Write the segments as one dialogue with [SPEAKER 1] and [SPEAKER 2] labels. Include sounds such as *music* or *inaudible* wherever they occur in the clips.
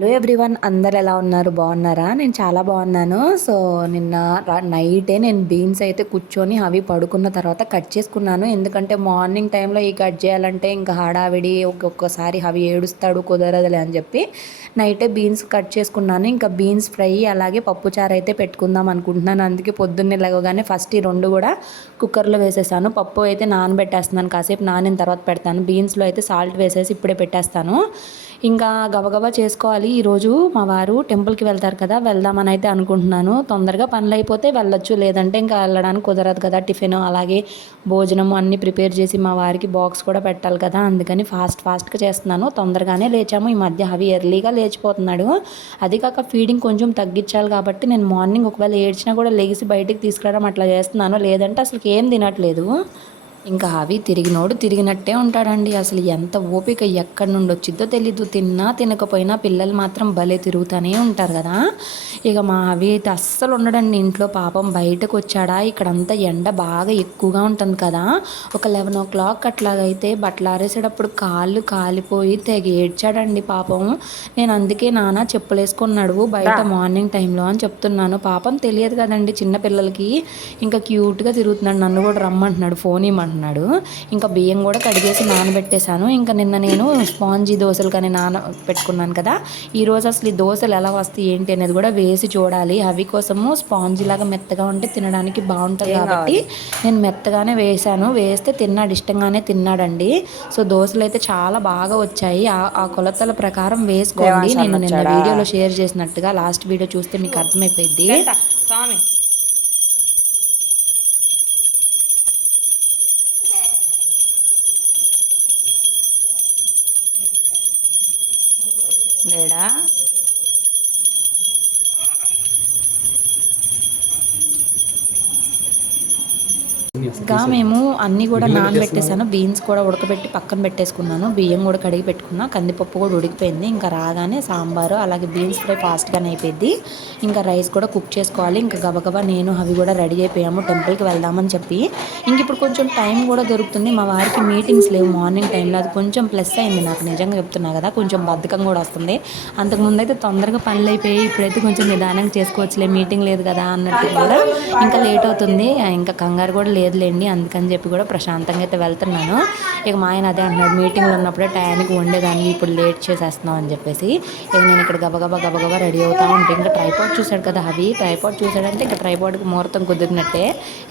[SPEAKER 1] Hello everyone అందరు ఎలా ఉన్నారు? బాగున్నారా? నేను చాలా బాగున్నాను. సో నిన్న నైటే నేను బీన్స్ అయితే కూర్చొని అవి పడుకున్న తర్వాత కట్ చేసుకున్నాను. ఎందుకంటే మార్నింగ్ టైంలో ఈ కట్ చేయాలంటే ఇంకా హడావిడి ఒక్కొక్కసారి అవి ఏడుస్తాడు కుదరదులే అని చెప్పి నైటే బీన్స్ కట్ చేసుకున్నాను. ఇంకా బీన్స్ ఫ్రై అలాగే పప్పుచారు అయితే పెట్టుకుందాం అనుకుంటున్నాను. అందుకే పొద్దున్నే లేవగానే ఫస్ట్ ఈ రెండు కూడా కుక్కర్లో వేసేసాను. పప్పు అయితే నానబెట్టేస్తున్నాను. కాసేపు నానిన తర్వాత పెడతాను. బీన్స్లో అయితే సాల్ట్ వేసేసి ఇప్పుడే పెట్టేస్తాను. ఇంకా గబగబా చేసుకోవాలి. ఈరోజు మా వారు టెంపుల్కి వెళ్తారు కదా వెళ్దామని అయితే అనుకుంటున్నాను. తొందరగా పనులు అయిపోతే వెళ్ళొచ్చు. లేదంటే ఇంకా వెళ్ళడానికి కుదరదు కదా టిఫిన్ అలాగే భోజనం అన్నీ ప్రిపేర్ చేసి మా వారికి బాక్స్ కూడా పెట్టాలి కదా. అందుకని ఫాస్ట్ ఫాస్ట్గా చేస్తున్నాను. తొందరగానే లేచాము. ఈ మధ్య అవి ఎర్లీగా లేచిపోతున్నాడు. అది కాక ఫీడింగ్ కొంచెం తగ్గించాలి కాబట్టి నేను మార్నింగ్ ఒకవేళ ఏడ్చినా కూడా లేచి బయటికి తీసుకురావడం అట్లా చేస్తున్నాను. లేదంటే అసలు ఏం తినట్లేదు. ఇంకా అవి తిరిగినోడు తిరిగినట్టే ఉంటాడండి. అసలు ఎంత ఓపిక ఎక్కడి నుండి వచ్చిద్దో తెలీదు. తిన్నా తినకపోయినా పిల్లలు మాత్రం భలే తిరుగుతూనే ఉంటారు కదా. ఇక మా అవి అయితే అస్సలు ఉండడండి. ఇంట్లో పాపం బయటకు వచ్చాడా? ఇక్కడంతా ఎండ బాగా ఎక్కువగా ఉంటుంది కదా. ఒక లెవెన్ ఓ క్లాక్ అట్లాగైతే బట్టలు ఆరేసేటప్పుడు కాళ్ళు కాలిపోయి తెగ ఏడ్చాడండి పాపం. నేను అందుకే నాన్న చెప్పులు వేసుకున్నాడు బయట మార్నింగ్ టైంలో అని చెప్తున్నాను. పాపం తెలియదు కదండి చిన్న పిల్లలకి. ఇంకా క్యూట్గా తిరుగుతున్నాడు. నన్ను కూడా రమ్మంటున్నాడు. ఫోన్ ఇమ్మంటున్నాడు. ఇంకా బియ్యం కూడా కడిగేసి నానబెట్టేశాను. ఇంకా నిన్న నేను స్పాంజీ దోశలు కానీ నాన పెట్టుకున్నాను కదా. ఈ రోజు అసలు ఈ దోశలు ఎలా వస్తాయి ఏంటి అనేది కూడా వేసి చూడాలి. అవి కోసము స్పాంజీ లాగా మెత్తగా ఉంటే తినడానికి బాగుంటుంది కాబట్టి నేను మెత్తగానే వేసాను వేస్తే తిన్నాడు ఇష్టంగానే తిన్నాడండి. సో దోశలు అయితే చాలా బాగా వచ్చాయి. ఆ- ఆ కొలతల ప్రకారం వేసుకోండి. నేను నిన్న వీడియోలో షేర్ చేసినట్టుగా లాస్ట్ వీడియో చూస్తే మీకు అర్థమైపోయింది
[SPEAKER 2] đó.
[SPEAKER 1] ఇంకా మేము అన్నీ కూడా నానబెట్టేసాను బీన్స్ కూడా ఉడకబెట్టి పక్కన పెట్టేసుకున్నాను. బియ్యం కూడా కడిగి పెట్టుకున్నా. కందిపప్పు కూడా ఉడికిపోయింది. ఇంకా రాగానే సాంబారు అలాగే బీన్స్ ఫ్రై ఫాస్ట్గానే అయిపోయింది. ఇంకా రైస్ కూడా కుక్ చేసుకోవాలి. ఇంకా గబగబా నేను అవి కూడా రెడీ అయిపోయాము. టెంపుల్కి వెళ్దామని చెప్పి. ఇంక ఇప్పుడు కొంచెం టైం కూడా దొరుకుతుంది. మా వారికి మీటింగ్స్ లేవు మార్నింగ్ టైంలో అది కొంచెం ప్లస్ అయింది. నాకు నిజంగా చెప్తున్నా కదా కొంచెం బద్ధకం కూడా వస్తుంది. అంతకుముందు అయితే తొందరగా పనులు అయిపోయి ఇప్పుడైతే కొంచెం నిదానంగా చేసుకోవచ్చులే. మీటింగ్ లేదు కదా అన్నట్టు కూడా. ఇంకా లేట్ అవుతుంది. ఇంకా కంగారు కూడా లేదులేండి అందుకని చెప్పి కూడా ప్రశాంతంగా అయితే వెళ్తున్నాను. ఇక మా ఆయన అదే అంటున్నాడు మీటింగ్లో ఉన్నప్పుడే టయానికి వండేదాన్ని ఇప్పుడు లేట్ చేసేస్తున్నాం అని చెప్పేసి. ఇక నేను ఇక్కడ గబగబా గబగబా రెడీ అవుతా ఉంటే ఇంకా ట్రైపాడ్ చూశాడు కదా అవి ట్రైపాడ్ చూశాడంటే ఇంకా ట్రైపాడ్కి ముహూర్తం కుదిరినట్టే.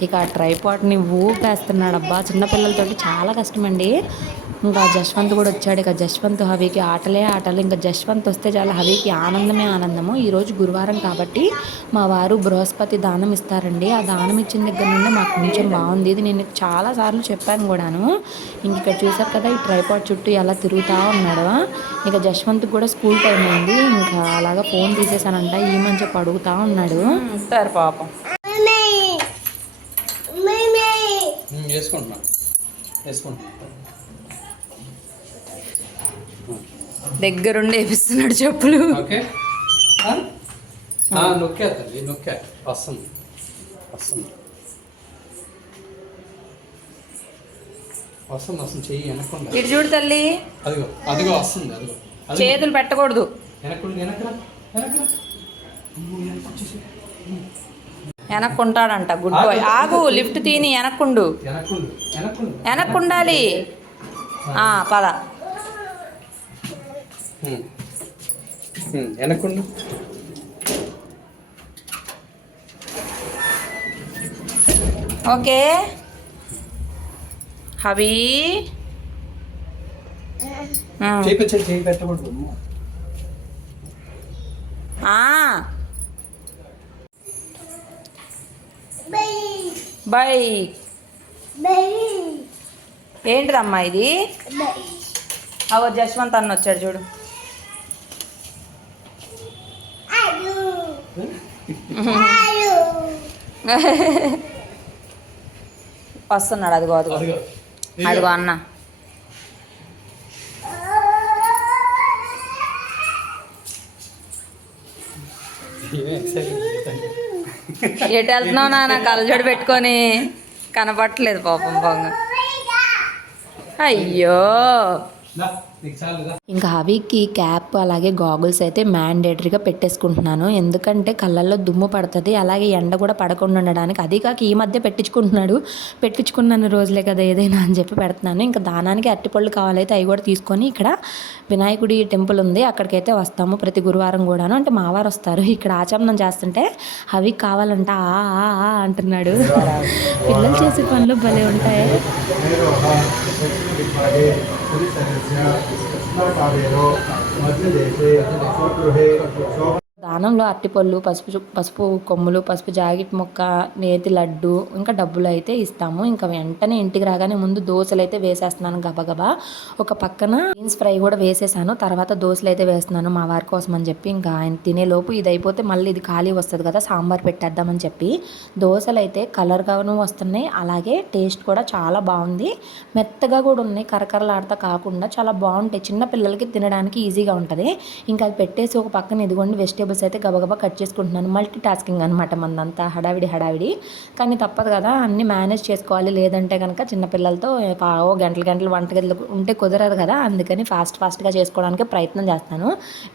[SPEAKER 1] ఇక ఆ ట్రైపాడ్ని ఊపేస్తున్నాడు అబ్బా చిన్నపిల్లలతోటి చాలా కష్టమండి. ఇంకా జశ్వంత్ కూడా వచ్చాడు ఇక జశ్వంత్ హవికి ఆటలే ఆటలు. ఇంకా జశ్వంత్ వస్తే చాలా హవికి ఆనందమే ఆనందము. ఈరోజు గురువారం కాబట్టి మా వారు బృహస్పతి దానం ఇస్తారండి. ఆ దానం ఇచ్చిన దగ్గర నుండి మాకు కొంచెం బాగుంది. ఇది నేను చాలా సార్లు చెప్పాను కూడాను. ఇంక ఇక్కడ చూసారు కదా ఈ ట్రైపాడ్ చుట్టూ ఎలా తిరుగుతూ ఉన్నాడు. ఇక జశ్వంత్ కూడా స్కూల్ టైం అయింది. ఇంకా అలాగా ఫోన్ తీసేసానంట ఏమని చెప్పి అడుగుతా ఉన్నాడు.
[SPEAKER 2] సరే పాపం. దగ్గరుండి వేపిస్తున్నాడు చెప్పులు.
[SPEAKER 3] ఓకే. ఆ? ఆ, నొక్కా తల్లి నొక్కా. వస్తుంది. వస్తుంది. వస్తుంది వస్తుంది చెయ్యి
[SPEAKER 2] ఇటు చూడు తల్లి.
[SPEAKER 3] అదిగో అదిగో వస్తుంది అదిగో.
[SPEAKER 2] చేతులు పెట్టకూడదు.
[SPEAKER 3] వెనక్కుండు వెనకరా వెనకరా.
[SPEAKER 2] వెనక్కుంటాడంట గుడ్ బాయ్ ఆగు లిఫ్ట్ తీని వెనక్కుండు.
[SPEAKER 3] వెనక్కుండు వెనక్కుండు.
[SPEAKER 2] వెనక్కుండాలి. ఆ, పద.
[SPEAKER 3] వెనక్కుండు.
[SPEAKER 2] ఓకే. ఆ. బైక్ ఏంటిదమ్మా ఇది? అవో జశ్వంత్ అన్న వచ్చాడు చూడు. వస్తున్నాడు అదిగో అదిగో
[SPEAKER 3] అదిగో
[SPEAKER 2] అన్న. ఎటు వెళ్తున్నావు నాన్న? కళ్ళజోడు పెట్టుకొని. కనపట్లేదు పాపం పొంగ అయ్యో.
[SPEAKER 1] ఇంకా హవీకి క్యాప్ అలాగే గాగుల్స్ అయితే మ్యాండేటరీగా పెట్టేసుకుంటున్నాను. ఎందుకంటే కళ్ళల్లో దుమ్ము పడుతుంది అలాగే ఎండ కూడా పడకుండా ఉండడానికి అది కాక ఈ మధ్య పెట్టించుకుంటున్నాడు. పెట్టించుకున్నాను రోజులే కదా ఏదైనా అని చెప్పి పెడుతున్నాను. ఇంకా దానానికి అరటిపళ్ళు కావాలైతే అవి కూడా తీసుకొని ఇక్కడ వినాయకుడి టెంపుల్ ఉంది. అక్కడికైతే వస్తాము ప్రతి గురువారం కూడాను. అంటే మావారు వస్తారు. ఇక్కడ ఆచమనం చేస్తుంటే అవి కావాలంట ఆ ఆ, ఆ అంటున్నాడు. పిల్లలు చేసే పనులు భలే ఉంటాయి.
[SPEAKER 4] शिक्षाकार्येण मध्यदेशे स्वगृहे
[SPEAKER 1] దానంలో అరటిపళ్ళు పసుపు పసుపు కొమ్ములు పసుపు జాకెట్ ముక్క నేతి లడ్డు ఇంకా డబ్బులు అయితే ఇస్తాము. ఇంకా వెంటనే ఇంటికి రాగానే ముందు దోశలు అయితే వేసేస్తున్నాను గబగబా. ఒక పక్కన బీన్స్ ఫ్రై కూడా వేసేసాను. తర్వాత దోశలు అయితే వేస్తున్నాను మా వారి కోసం అని చెప్పి. ఇంకా ఆయన తినేలోపు ఇది అయిపోతే మళ్ళీ ఇది ఖాళీ వస్తుంది కదా సాంబార్ పెట్టేద్దామని చెప్పి. దోశలు అయితే కలర్గాను వస్తున్నాయి. అలాగే టేస్ట్ కూడా చాలా బాగుంది. మెత్తగా కూడా ఉన్నాయి. కరకరలాడతా కాకుండా చాలా బాగుంటాయి. చిన్న పిల్లలకి తినడానికి ఈజీగా ఉంటుంది. ఇంకా అది పెట్టేసి ఒక పక్కన ఇదిగోండి వెజిటేబుల్స్ అయితే గబగబా కట్ చేసుకుంటున్నాను. మల్టీ టాస్కింగ్ అనమాట మందంతా హడావిడి హడావిడి. కానీ తప్పదు కదా అన్నీ మేనేజ్ చేసుకోవాలి. లేదంటే కనుక చిన్నపిల్లలతో పావో గంటలు గంటలు వంటగదిలో ఉంటే కుదరదు కదా. అందుకని ఫాస్ట్ ఫాస్ట్గా చేసుకోవడానికి ప్రయత్నం చేస్తాను.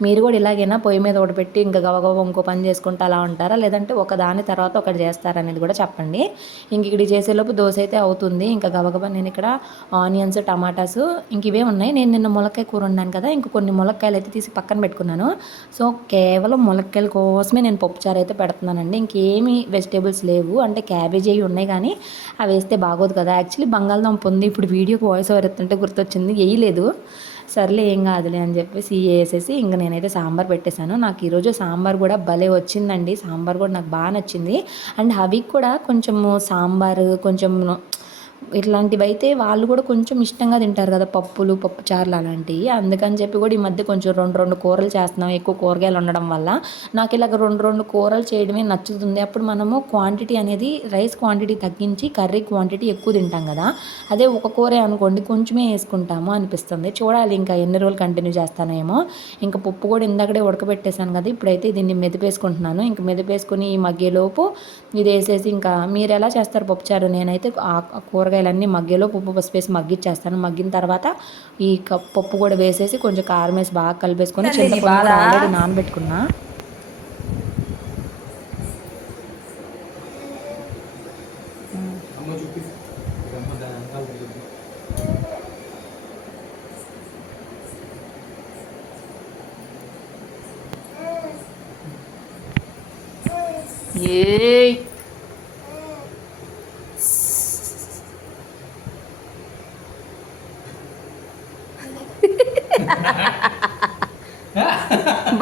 [SPEAKER 1] మీరు కూడా ఇలాగైనా పొయ్యి మీద ఒకటి పెట్టి ఇంకా గబగబా ఇంకో పని చేసుకుంటూ అలా ఉంటారా? లేదంటే ఒక దాని తర్వాత ఒకటి చేస్తారనేది కూడా చెప్పండి. ఇంక ఇక్కడ చేసేలోపు దోశ అయితే అవుతుంది. ఇంకా గబగబా నేను ఇక్కడ ఆనియన్స్ టమాటాస్ ఇంక ఇవే ఉన్నాయి. నేను నిన్న ములక్కాయ కూర ఉన్నాను కదా. ఇంక కొన్ని ములక్కాయలు అయితే తీసి పక్కన పెట్టుకున్నాను. సో కేవలం ములక్కాయల కోసమే నేను పప్పుచారు అయితే పెడుతున్నానండి. ఇంకేమి వెజిటేబుల్స్ లేవు. అంటే క్యాబేజీ అవి ఉన్నాయి కానీ అవి వేస్తే బాగోదు కదా. యాక్చువల్లీ బంగాళదుంప ఉంది. ఇప్పుడు వీడియోకి వాయిస్ ఓవర్ ఎత్తుంటే గుర్తొచ్చింది. వేయలేదు. సర్లే ఏం కాదులే అని చెప్పేసి వేసేసి ఇంకా నేనైతే సాంబార్ పెట్టేశాను. నాకు ఈరోజు సాంబార్ కూడా భలే వచ్చిందండి. సాంబార్ కూడా నాకు బాగా నచ్చింది. అండ్ అవి కూడా కొంచెము సాంబార్ కొంచెం ఇట్లాంటివి అయితే వాళ్ళు కూడా కొంచెం ఇష్టంగా తింటారు కదా పప్పులు పప్పు చారులు అలాంటివి. అందుకని చెప్పి కూడా ఈ మధ్య కొంచెం రెండు రెండు కూరలు చేస్తున్నాం. ఎక్కువ కూరగాయలు ఉండడం వల్ల నాకు ఇలాగ రెండు రెండు కూరలు చేయడమే నచ్చుతుంది. అప్పుడు మనము క్వాంటిటీ అనేది రైస్ క్వాంటిటీ తగ్గించి కర్రీ క్వాంటిటీ ఎక్కువ తింటాం కదా. అదే ఒక కూరే అనుకోండి కొంచెమే వేసుకుంటాము అనిపిస్తుంది. చూడాలి ఇంకా ఎన్ని రోజులు కంటిన్యూ చేస్తానేమో. ఇంకా పప్పు కూడా ఇందాకడే ఉడకబెట్టేశాను కదా ఇప్పుడైతే దీన్ని మెదిపేసుకుంటున్నాను. ఇంకా మెదిపేసుకుని ఈ మగ్గేలోపు ఇది వేసేసి ఇంకా మీరు ఎలా చేస్తారు పప్పుచారు నేనైతే ఆ కూర కూరగాయలన్నీ మగ్గేలో పప్పు పసుపు వేసి మగ్గిచ్చేస్తాను. మగ్గిన తర్వాత ఈ పప్పు కూడా వేసేసి కొంచెం కారం వేసి బాగా కలిపేసుకొని చింతపండు? ఆల్రెడీ నానబెట్టుకున్నా.
[SPEAKER 3] అమ్మ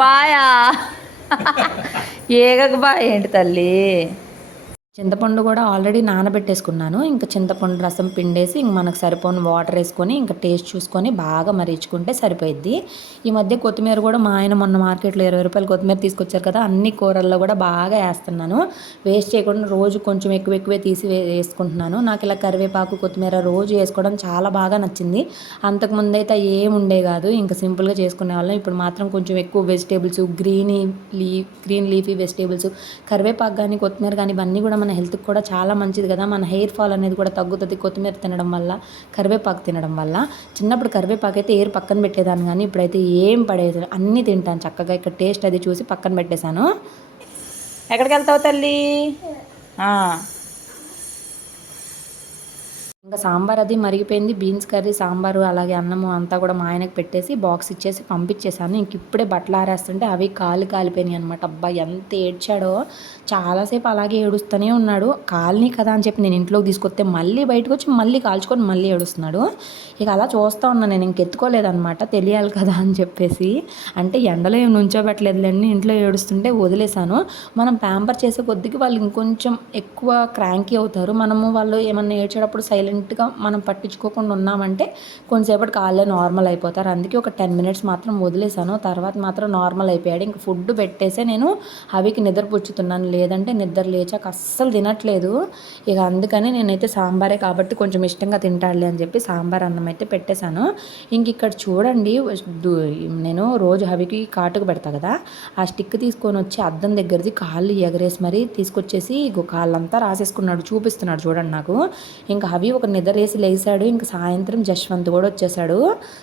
[SPEAKER 2] బాయా *laughs* ఏగక బా ఏంటి తల్లి?
[SPEAKER 1] చింతపండు కూడా ఆల్రెడీ నానబెట్టేసుకున్నాను. ఇంకా చింతపండు రసం పిండేసి ఇంక మనకు సరిపోని వాటర్ వేసుకొని ఇంకా టేస్ట్ చూసుకొని బాగా మరిచుకుంటే సరిపోయిద్ది. ఈ మధ్య కొత్తిమీర కూడా మా ఆయన మొన్న మార్కెట్లో ఇరవై రూపాయలు కొత్తిమీర తీసుకొచ్చారు కదా అన్ని కూరల్లో కూడా బాగా వేస్తున్నాను. వేస్ట్ చేయకుండా రోజు కొంచెం ఎక్కువ ఎక్కువే తీసి వేసుకుంటున్నాను. నాకు ఇలా కరివేపాకు కొత్తిమీర రోజు వేసుకోవడం చాలా బాగా నచ్చింది. అంతకుముందు అయితే ఏం ఉండే కాదు ఇంకా సింపుల్గా చేసుకునే వాళ్ళం. ఇప్పుడు మాత్రం కొంచెం ఎక్కువ వెజిటేబుల్స్ గ్రీన్ లీ గ్రీన్ లీఫీ వెజిటేబుల్స్ కరివేపాకు కానీ కొత్తిమీర కానీ ఇవన్నీ కూడా మన హెల్త్కి కూడా చాలా మంచిది కదా. మన హెయిర్ ఫాల్ అనేది కూడా తగ్గుతుంది. కొత్తిమీర తినడం వల్ల కరివేపాకు తినడం వల్ల. చిన్నప్పుడు కరివేపాకు అయితే ఏరు పక్కన పెట్టేదాన్ని కానీ ఇప్పుడైతే ఏం పడేది. అన్నీ తింటాను చక్కగా. ఇక్కడ టేస్ట్ అది చూసి పక్కన పెట్టేశాను.
[SPEAKER 2] ఎక్కడికి వెళ్తావు తల్లి?
[SPEAKER 1] ఇంకా సాంబార్ అది మరిగిపోయింది బీన్స్ కర్రీ సాంబారు అలాగే అన్నము అంతా కూడా మా ఆయనకు పెట్టేసి బాక్స్ ఇచ్చేసి పంపించేశాను. ఇంక ఇప్పుడే బట్టలు ఆరేస్తుంటే అవి కాలు కాలిపోయినాయి అనమాట అబ్బా ఎంత ఏడ్చాడో. చాలాసేపు అలాగే ఏడుస్తూనే ఉన్నాడు. కాలనీ కదా అని చెప్పి నేను ఇంట్లోకి తీసుకొస్తే మళ్ళీ బయటకు వచ్చి మళ్ళీ కాల్చుకొని మళ్ళీ ఏడుస్తున్నాడు. ఇక అలా చూస్తూ ఉన్నాను నేను ఇంకెత్తుకోలేదనమాట తెలియాలి కదా అని చెప్పేసి. అంటే ఎండలో ఏం నుంచోబెట్టలేదులేండి ఇంట్లో ఏడుస్తుంటే వదిలేశాను. మనం ప్యాంపర్ చేసే కొద్దికి వాళ్ళు ఇంకొంచెం ఎక్కువ క్రాంకీ అవుతారు. మనము వాళ్ళు ఏమన్నా ఏడ్చేటప్పుడు సైలెంట్ సైలెంట్గా మనం పట్టించుకోకుండా ఉన్నామంటే కొంతసేపటి కాళ్ళే నార్మల్ అయిపోతారు. అందుకే ఒక టెన్ మినిట్స్ మాత్రం వదిలేశాను. తర్వాత మాత్రం నార్మల్ అయిపోయాడు. ఇంక ఫుడ్ పెట్టేసే నేను అవికి నిద్రపుచ్చుతున్నాను లేదంటే నిద్ర లేచాక అస్సలు తినట్లేదు. ఇక అందుకని నేనైతే సాంబారే కాబట్టి కొంచెం ఇష్టంగా తింటాడులే అని చెప్పి సాంబార్ అన్నం అయితే పెట్టేశాను. ఇంక ఇక్కడ చూడండి నేను రోజు హవికి కాటుకు పెడతా కదా ఆ స్టిక్ తీసుకొని వచ్చి అద్దం దగ్గరది కాళ్ళు ఎగరేసి మరీ తీసుకొచ్చేసి ఇగో కాళ్ళంతా రాసేసుకున్నాడు చూపిస్తున్నాడు చూడండి నాకు. ఇంకా హవి ఒక ఒక నిద్ర లేచాడు ఇంక సాయంత్రం జశ్వంత్ కూడా వచ్చేసాడు.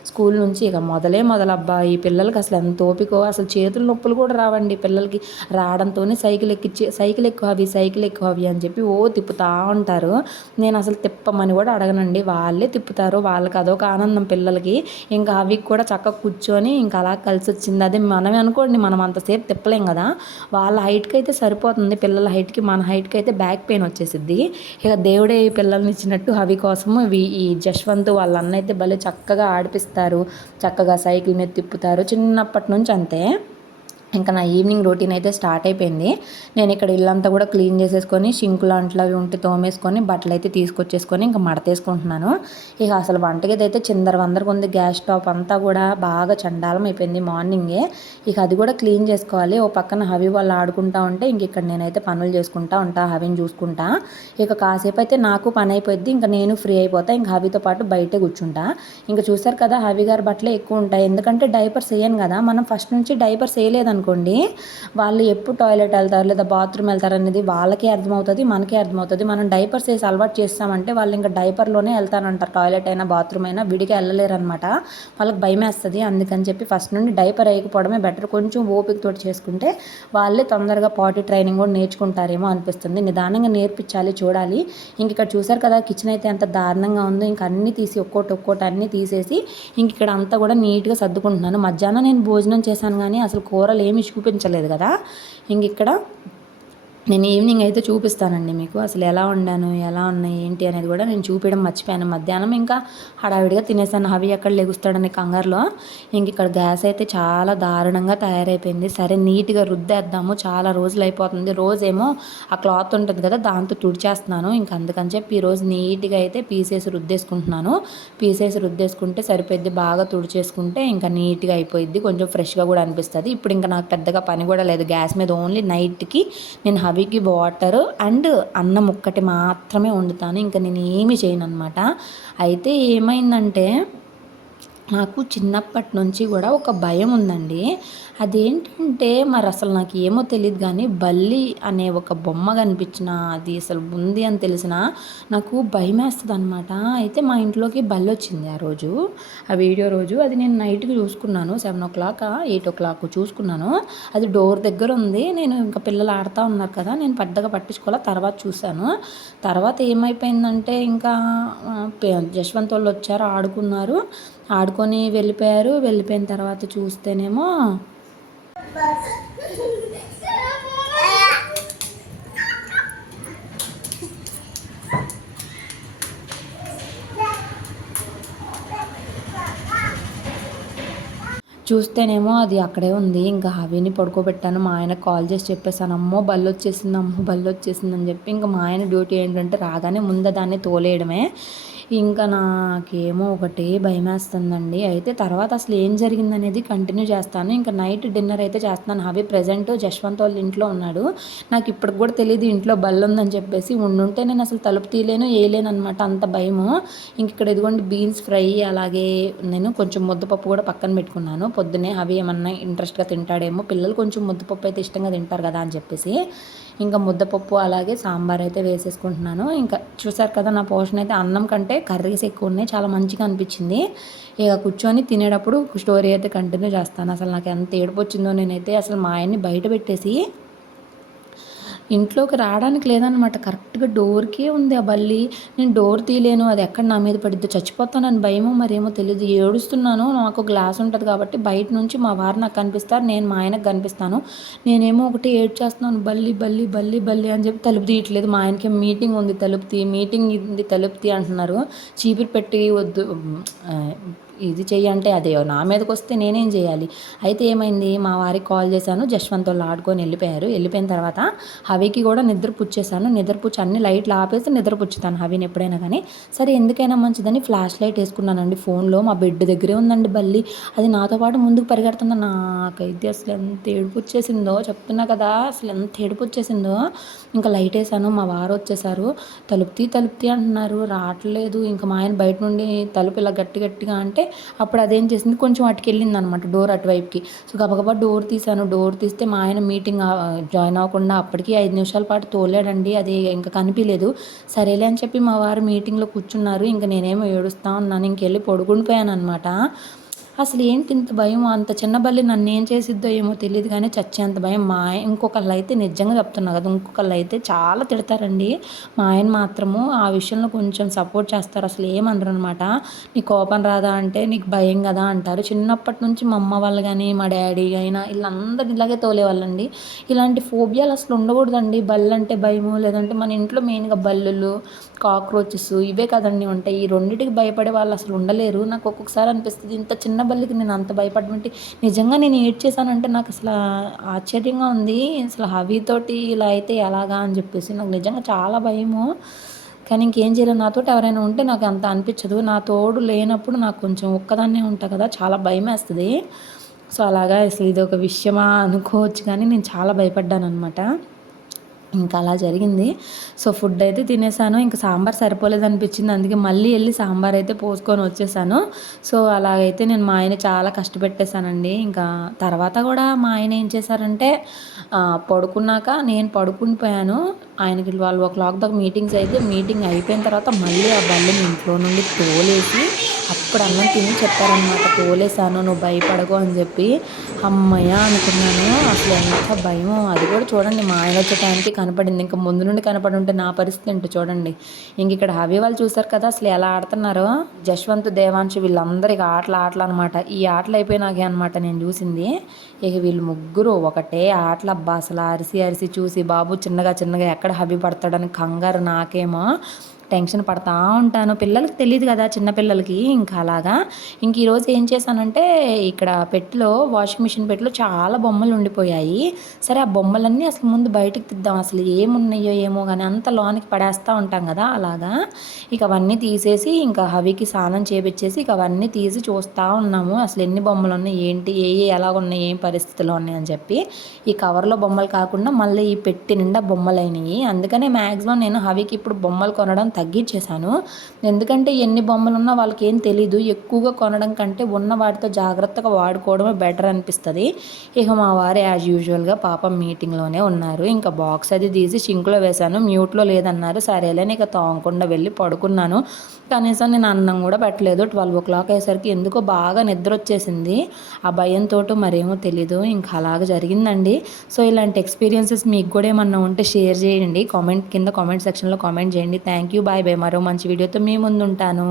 [SPEAKER 1] స్కూల్ నుంచి ఇక మొదలే మొదలబ్బా ఈ పిల్లలకి అసలు ఎంత ఓపికో అసలు చేతుల నొప్పులు కూడా రావండి పిల్లలకి. రావడంతోనే సైకిల్ ఎక్కిచ్చి సైకిల్ ఎక్కువ అవి సైకిల్ ఎక్కువ అవి అని చెప్పి ఓ తిప్పుతా ఉంటారు. నేను అసలు తిప్పమని కూడా అడగనండి. వాళ్ళే తిప్పుతారు. వాళ్ళకి అదొక ఆనందం పిల్లలకి. ఇంకా అవి కూడా చక్కగా కూర్చొని ఇంకా అలా కలిసి వచ్చింది. అదే మనమే అనుకోండి మనం అంతసేపు తిప్పలేం కదా. వాళ్ళ హైట్కి అయితే సరిపోతుంది. పిల్లల హైట్కి మన హైట్కి అయితే బ్యాక్ పెయిన్ వచ్చేసిద్ది. ఇక దేవుడే ఈ పిల్లల్ని ఇచ్చినట్టు అవి కోసము ఇవి ఈ జశ్వంత్ వాళ్ళ అన్న అయితే భలే చక్కగా ఆడిపిస్తారు. చక్కగా సైకిల్ మీద తిప్పుతారు. చిన్నప్పటి నుంచి అంతే. ఇంకా నా ఈవినింగ్ రొటీన్ అయితే స్టార్ట్ అయిపోయింది. నేను ఇక్కడ ఇల్లంతా కూడా క్లీన్ చేసేసుకొని షింకులు అంట్లు అవి ఉంటే తోమేసుకొని బట్టలు అయితే తీసుకొచ్చేసుకొని ఇంకా మడతేసుకుంటున్నాను. ఇక అసలు వంటగది అయితే చిందర వందరకు ఉంది. గ్యాస్ స్టవ్ అంతా కూడా బాగా చండాలం అయిపోయింది మార్నింగే. ఇక అది కూడా క్లీన్ చేసుకోవాలి. ఓ పక్కన హవి వాళ్ళు ఆడుకుంటా ఉంటే ఇంక ఇక్కడ నేనైతే పనులు చేసుకుంటా ఉంటా హవిని చూసుకుంటా. ఇక కాసేపు అయితే నాకు పని అయిపోద్ది ఇంకా నేను ఫ్రీ అయిపోతా. ఇంకా హవితో పాటు బయటే కూర్చుంటా. ఇంకా చూసారు కదా హవి గారి బట్టలే ఎక్కువ ఉంటాయి. ఎందుకంటే డైపర్స్ వేయను కదా. మనం ఫస్ట్ నుంచి డైపర్స్ అనుకోండి వాళ్ళు ఎప్పుడు టాయిలెట్ వెళ్తారు లేదా బాత్రూమ్ వెళ్తారు అనేది వాళ్ళకే అర్థమవుతుంది మనకే అర్థమవుతుంది. మనం డైపర్స్ వేసి అలవాటు చేస్తామంటే వాళ్ళు ఇంకా డైపర్లోనే వెళ్తానంటారు టాయిలెట్ అయినా బాత్రూమ్ అయినా విడిగా వెళ్ళలేరు అనమాట వాళ్ళకి భయం వేస్తుంది అందుకని చెప్పి ఫస్ట్ నుండి డైపర్ వేయకపోవడమే బెటర్ కొంచెం ఓపికతో చేసుకుంటే వాళ్ళే తొందరగా పాటి ట్రైనింగ్ కూడా నేర్చుకుంటారేమో అనిపిస్తుంది. నిదానంగా నేర్పించాలి చూడాలి. ఇంక ఇక్కడ చూసారు కదా కిచెన్ అయితే ఎంత దారుణంగా ఉందో. ఇంక అన్నీ తీసి ఒక్కోటి ఒక్కోటి అన్నీ తీసేసి ఇంక ఇక్కడ అంతా కూడా నీట్గా సర్దుకుంటున్నాను. మధ్యాహ్నం నేను భోజనం చేశాను కానీ అసలు కూరలు ఏమీ చూపించలేదు కదా. ఇంక ఇక్కడ నేను ఈవినింగ్ అయితే చూపిస్తానండి మీకు. అసలు ఎలా వండాను ఎలా ఉన్నాయి ఏంటి అనేది కూడా నేను చూపించడం మర్చిపోయాను. మధ్యాహ్నం ఇంకా హడావిడిగా తినేసాను. హవి ఎక్కడ లెగుస్తాడని కంగారులో ఇంక ఇక్కడ గ్యాస్ అయితే చాలా దారుణంగా తయారైపోయింది. సరే నీట్గా రుద్దేద్దాము. చాలా రోజులు అయిపోతుంది. రోజేమో ఆ క్లాత్ ఉంటుంది కదా దాంతో తుడిచేస్తున్నాను. ఇంక అందుకని చెప్పి ఈరోజు నీట్గా అయితే పీసేసి రుద్దేసుకుంటున్నాను. పీసేసి రుద్దేసుకుంటే సరిపోద్ది బాగా తుడిచేసుకుంటే ఇంకా నీట్గా అయిపోయింది కొంచెం ఫ్రెష్గా కూడా అనిపిస్తుంది. ఇప్పుడు ఇంకా నాకు పెద్దగా పని కూడా లేదు. గ్యాస్ మీద ఓన్లీ నైట్కి నేను అవికి వాటర్ అండ్ అన్నం ఒక్కటి మాత్రమే వండుతాను. ఇంకా నేను ఏమి చేయను అనమాట అయితే ఏమైందంటే నాకు చిన్నప్పటి నుంచి కూడా ఒక భయం ఉందండి. అదేంటంటే మరి అసలు నాకు ఏమో తెలియదు కానీ బల్లి అనే ఒక బొమ్మ కనిపించిన అది అసలు ఉంది అని తెలిసిన నాకు భయం వేస్తుంది అనమాట అయితే మా ఇంట్లోకి బల్లి వచ్చింది ఆ రోజు ఆ వీడియో రోజు. అది నేను నైట్కి చూసుకున్నాను seven o'clock eight o'clock చూసుకున్నాను. అది డోర్ దగ్గర ఉంది నేను ఇంకా పిల్లలు ఆడుతూ ఉన్నారు కదా నేను పెద్దగా పట్టించుకోవాలి? తర్వాత చూశాను. తర్వాత ఏమైపోయిందంటే ఇంకా జశ్వంత్ వాళ్ళు వచ్చారు ఆడుకున్నారు. ఆడుకొని వెళ్ళిపోయారు. వెళ్ళిపోయిన తర్వాత చూస్తేనేమో చూస్తేనేమో అది అక్కడే ఉంది. ఇంకా హవీని పడుకోబెట్టాను. మా ఆయనకు కాల్ చేసి చెప్పేసాను అమ్మో బల్లి వచ్చేసింది అమ్మో బల్లి వచ్చేసింది అని చెప్పి. ఇంకా మా ఆయన డ్యూటీ ఏంటంటే రాగానే ముందు దాన్ని తోలేయడమే. ఇంకా నాకేమో ఒకటే భయమేస్తుందండి. అయితే తర్వాత అసలు ఏం జరిగింది అనేది కంటిన్యూ చేస్తాను. ఇంకా నైట్ డిన్నర్ అయితే చేస్తున్నాను. హవి ప్రజెంట్ జశ్వంత్ వాళ్ళ ఇంట్లో ఉన్నాడు. నాకు ఇప్పటికి కూడా తెలియదు ఇంట్లో బల్ల ఉందని చెప్పేసి. ఉండుంటే నేను అసలు తలుపు తీయలేను వేయలేను అనమాట అంత భయము. ఇంక ఇక్కడ ఇదిగోండి బీన్స్ ఫ్రై అలాగే నేను కొంచెం ముద్దపప్పు కూడా పక్కన పెట్టుకున్నాను. పొద్దునే అవి ఏమన్నా ఇంట్రెస్ట్గా తింటాడేమో. పిల్లలు కొంచెం ముద్దపప్పు అయితే ఇష్టంగా తింటారు కదా అని చెప్పేసి. ఇంకా ముద్దపప్పు అలాగే సాంబార్ అయితే వేసేసుకుంటున్నాను. ఇంకా చూసారు కదా నా పోర్షన్ అయితే అన్నం కంటే కర్రీస్ ఎక్కువ ఉన్నాయి. చాలా మంచిగా అనిపించింది. ఇక కూర్చొని తినేటప్పుడు స్టోరీ అయితే కంటిన్యూ చేస్తాను. అసలు నాకు ఎంత ఏడుపు వచ్చిందో నేనైతే అసలు మా ఆయన్ని బయట పెట్టేసి ఇంట్లోకి రావడానికి లేదనమాట కరెక్ట్గా డోర్కే ఉంది ఆ బల్లి. నేను డోర్ తీయలేను. అది ఎక్కడ నా మీద పడిద్దో చచ్చిపోతానని భయమో మరేమో తెలియదు ఏడుస్తున్నాను నాకు గ్లాస్ ఉంటుంది కాబట్టి బయట నుంచి మా వారు నాకు కనిపిస్తారు. నేను మా ఆయనకు కనిపిస్తాను. నేనేమో ఒకటి ఏడ్ చేస్తున్నాను. బల్లి బల్లి బల్లి బల్లి అని చెప్పి తలుపు తీయట్లేదు. మా ఆయనకి మీటింగ్ ఉంది? తలుపుతి మీటింగ్ ఉంది తలుపుతి అంటున్నారు. చీపిరి పెట్టి వద్దు. ఇది చెయ్యంటే అదే నా మీదకి వస్తే నేనేం చేయాలి? అయితే ఏమైంది? మా వారికి కాల్ చేశాను జశ్వంత్ వాళ్ళు ఆడుకొని వెళ్ళిపోయారు. వెళ్ళిపోయిన తర్వాత హవికి కూడా నిద్ర పుచ్చేసాను నిద్ర పుచ్చి అన్ని లైట్లు ఆపేసి నిద్ర పుచ్చుతాను హవిని ఎప్పుడైనా కానీ. సరే ఎందుకైనా మంచిదని ఫ్లాష్ లైట్ వేసుకున్నానండి ఫోన్లో. మా బెడ్ దగ్గరే ఉందండి బల్లి. అది నాతో పాటు ముందుకు పరిగెడుతుంది? నాకైతే అసలు ఎంత ఏడుపు వచ్చేసిందో చెప్తున్నా కదా. అసలు ఎంత ఏడుపు వచ్చేసిందో. ఇంకా లైట్ వేసాను మా వారు వచ్చేసారు. తలుపుతీ తలుపుతీ అంటున్నారు. రావట్లేదు. ఇంకా మా ఆయన బయట నుండి తలుపు ఇలా గట్టి గట్టిగా అంటే అప్పుడు అదేం చేసింది? కొంచెం అటుకెళ్ళింది అనమాట డోర్ అటువైపుకి. సో గబగబా డోర్ తీసాను. డోర్ తీస్తే మా ఆయన మీటింగ్ జాయిన్ అవ్వకుండా అప్పటికి ఐదు నిమిషాల పాటు తోలాడండి. అది ఇంకా కనిపించలేదు సరేలే అని చెప్పి మా వారు మీటింగ్లో కూర్చున్నారు. ఇంకా నేనేమో ఏడుస్తా ఉన్నాను. ఇంకెళ్ళి పొడుగుండిపోయాను అనమాట అసలు ఏంటి ఇంత భయం అంత చిన్న బల్లి నన్ను ఏం చేసిద్దో ఏమో తెలియదు కానీ చచ్చేంత భయం. మా ఆయన ఇంకొకళ్ళు అయితే నిజంగా చెప్తున్నా కదా ఇంకొకళ్ళు అయితే చాలా తిడతారండి. మా ఆయన మాత్రము ఆ విషయంలో కొంచెం సపోర్ట్ చేస్తారు. అసలు ఏమనరు అనమాట నీ కోపం రాదా అంటే నీకు భయం కదా అంటారు. చిన్నప్పటి నుంచి మా అమ్మ వాళ్ళు కానీ మా డాడీ అయినా వీళ్ళందరూ ఇలాగే తోలేవాళ్ళండి. ఇలాంటి ఫోబియాలు అసలు ఉండకూడదండి. బళ్ళు అంటే భయము లేదంటే మన ఇంట్లో మెయిన్గా బల్లులు కాక్రోచెస్ ఇవే కదండి ఉంటాయి. ఈ రెండింటికి భయపడే వాళ్ళు అసలు ఉండలేరు. నాకు ఒక్కొక్కసారి అనిపిస్తుంది ఇంత చిన్న బల్లికి నేను అంత భయపడమంటే నిజంగా నేను ఏడ్ చేశానంటే నాకు అసలు ఆశ్చర్యంగా ఉంది. అసలు హవీతోటి ఇలా అయితే ఎలాగా అని చెప్పేసి నాకు నిజంగా చాలా భయము. కానీ ఇంకేం చేయలేదు నాతోటి ఎవరైనా ఉంటే నాకు అంత అనిపించదు. నా తోడు లేనప్పుడు నాకు కొంచెం ఒక్కదాన్నే ఉంటా కదా చాలా భయం వేస్తుంది సో అలాగా అసలు ఇది ఒక విషయమా అనుకోవచ్చు కానీ నేను చాలా భయపడ్డాను అనమాట ఇంకా అలా జరిగింది. సో ఫుడ్ అయితే తినేసాను. ఇంకా సాంబార్ సరిపోలేదు అనిపించింది. అందుకే మళ్ళీ వెళ్ళి సాంబార్ అయితే పోసుకొని వచ్చేసాను. సో అలాగైతే నేను మా ఆయన చాలా కష్టపెట్టేశానండి. ఇంకా తర్వాత కూడా మా ఆయన ఏం చేశారంటే పడుకున్నాక నేను పడుకుని పోయాను. ఆయనకి వాళ్ళు ఓ క్లాక్ దాకా మీటింగ్స్ అయితే మీటింగ్ అయిపోయిన తర్వాత మళ్ళీ ఆ బల్లిని ఇంట్లో నుండి తోలేసి అప్పుడు అన్నం తిని చెప్పారనమాట తోలేసాను నువ్వు భయపడకు అని చెప్పి అమ్మయ్య అనుకున్నాను. అసలు ఎంత భయం అది కూడా చూడండి మా ఆయన వచ్చే టైంకి కనపడింది. ఇంకా ముందు నుండి కనపడి ఉంటే నా పరిస్థితి ఏంటో చూడండి. ఇంక ఇక్కడ హవి వాళ్ళు చూసారు కదా అసలు ఎలా ఆడుతున్నారో. జశ్వంత్ దేవాంశ్ వీళ్ళందరికీ ఆటలు ఆటలు అనమాట ఈ ఆటలు అయిపోయినాకే అనమాట నేను చూసింది. ఇక వీళ్ళు ముగ్గురు ఒకటే ఆటలు. అబ్బా అసలు అరిసి అరిసి చూసి బాబు చిన్నగా చిన్నగా ఎక్కడ హవి పడతాడని కంగారు నాకేమో. టెన్షన్ పడతా ఉంటాను. పిల్లలకి తెలియదు కదా చిన్నపిల్లలకి ఇంకా అలాగా ఇంక ఈరోజు ఏం చేశానంటే ఇక్కడ పెట్టిలో వాషింగ్ మిషన్ పెట్టిలో చాలా బొమ్మలు ఉండిపోయాయి. సరే ఆ బొమ్మలన్నీ అసలు ముందు బయటకు తీద్దాం. అసలు ఏమున్నాయో ఏమో కానీ అంత లోనికి పడేస్తూ ఉంటాం కదా అలాగా. ఇక అవన్నీ తీసేసి ఇంకా హవికి స్నానం చేపించేసి ఇక అవన్నీ తీసి చూస్తూ ఉన్నాము. అసలు ఎన్ని బొమ్మలు ఉన్నాయి ఏంటి ఏ ఏ ఎలా ఉన్నాయి ఏం పరిస్థితులు ఉన్నాయి అని చెప్పి. ఈ కవర్లో బొమ్మలు కాకుండా మళ్ళీ ఈ పెట్టి నిండా బొమ్మలు అయినాయి అందుకనే మ్యాక్సిమం నేను హవికి ఇప్పుడు బొమ్మలు కొనడం తగ్గించేశాను. ఎందుకంటే ఎన్ని బొమ్మలు ఉన్నా వాళ్ళకి ఏం తెలీదు. ఎక్కువగా కొనడం కంటే ఉన్న వాటితో జాగ్రత్తగా వాడుకోవడమే బెటర్ అనిపిస్తుంది. ఇక మా వారు యాజ్ యూజువల్గా పాపం మీటింగ్లోనే ఉన్నారు. ఇంకా బాక్స్ అది తీసి సింక్లో వేశాను. మ్యూట్లో లేదన్నారు. సరేలే ఇక తోమకుండా వెళ్ళి పడుకున్నాను. కనీసం నేను అన్నం కూడా పెట్టలేదు. ట్వెల్వ్ ఓ క్లాక్ అయ్యేసరికి ఎందుకో బాగా నిద్ర వచ్చేసింది ఆ భయంతో మరేమో తెలీదు. ఇంకా అలాగ జరిగిందండి. సో ఇలాంటి ఎక్స్పీరియన్సెస్ మీకు కూడా ఏమన్నా ఉంటే షేర్ చేయండి. కామెంట్ కింద కామెంట్ సెక్షన్లో కామెంట్ చేయండి. థ్యాంక్ యూ బాయ్ బాయ్ మరో మంచి వీడియోతో మీ ముందు ఉంటాను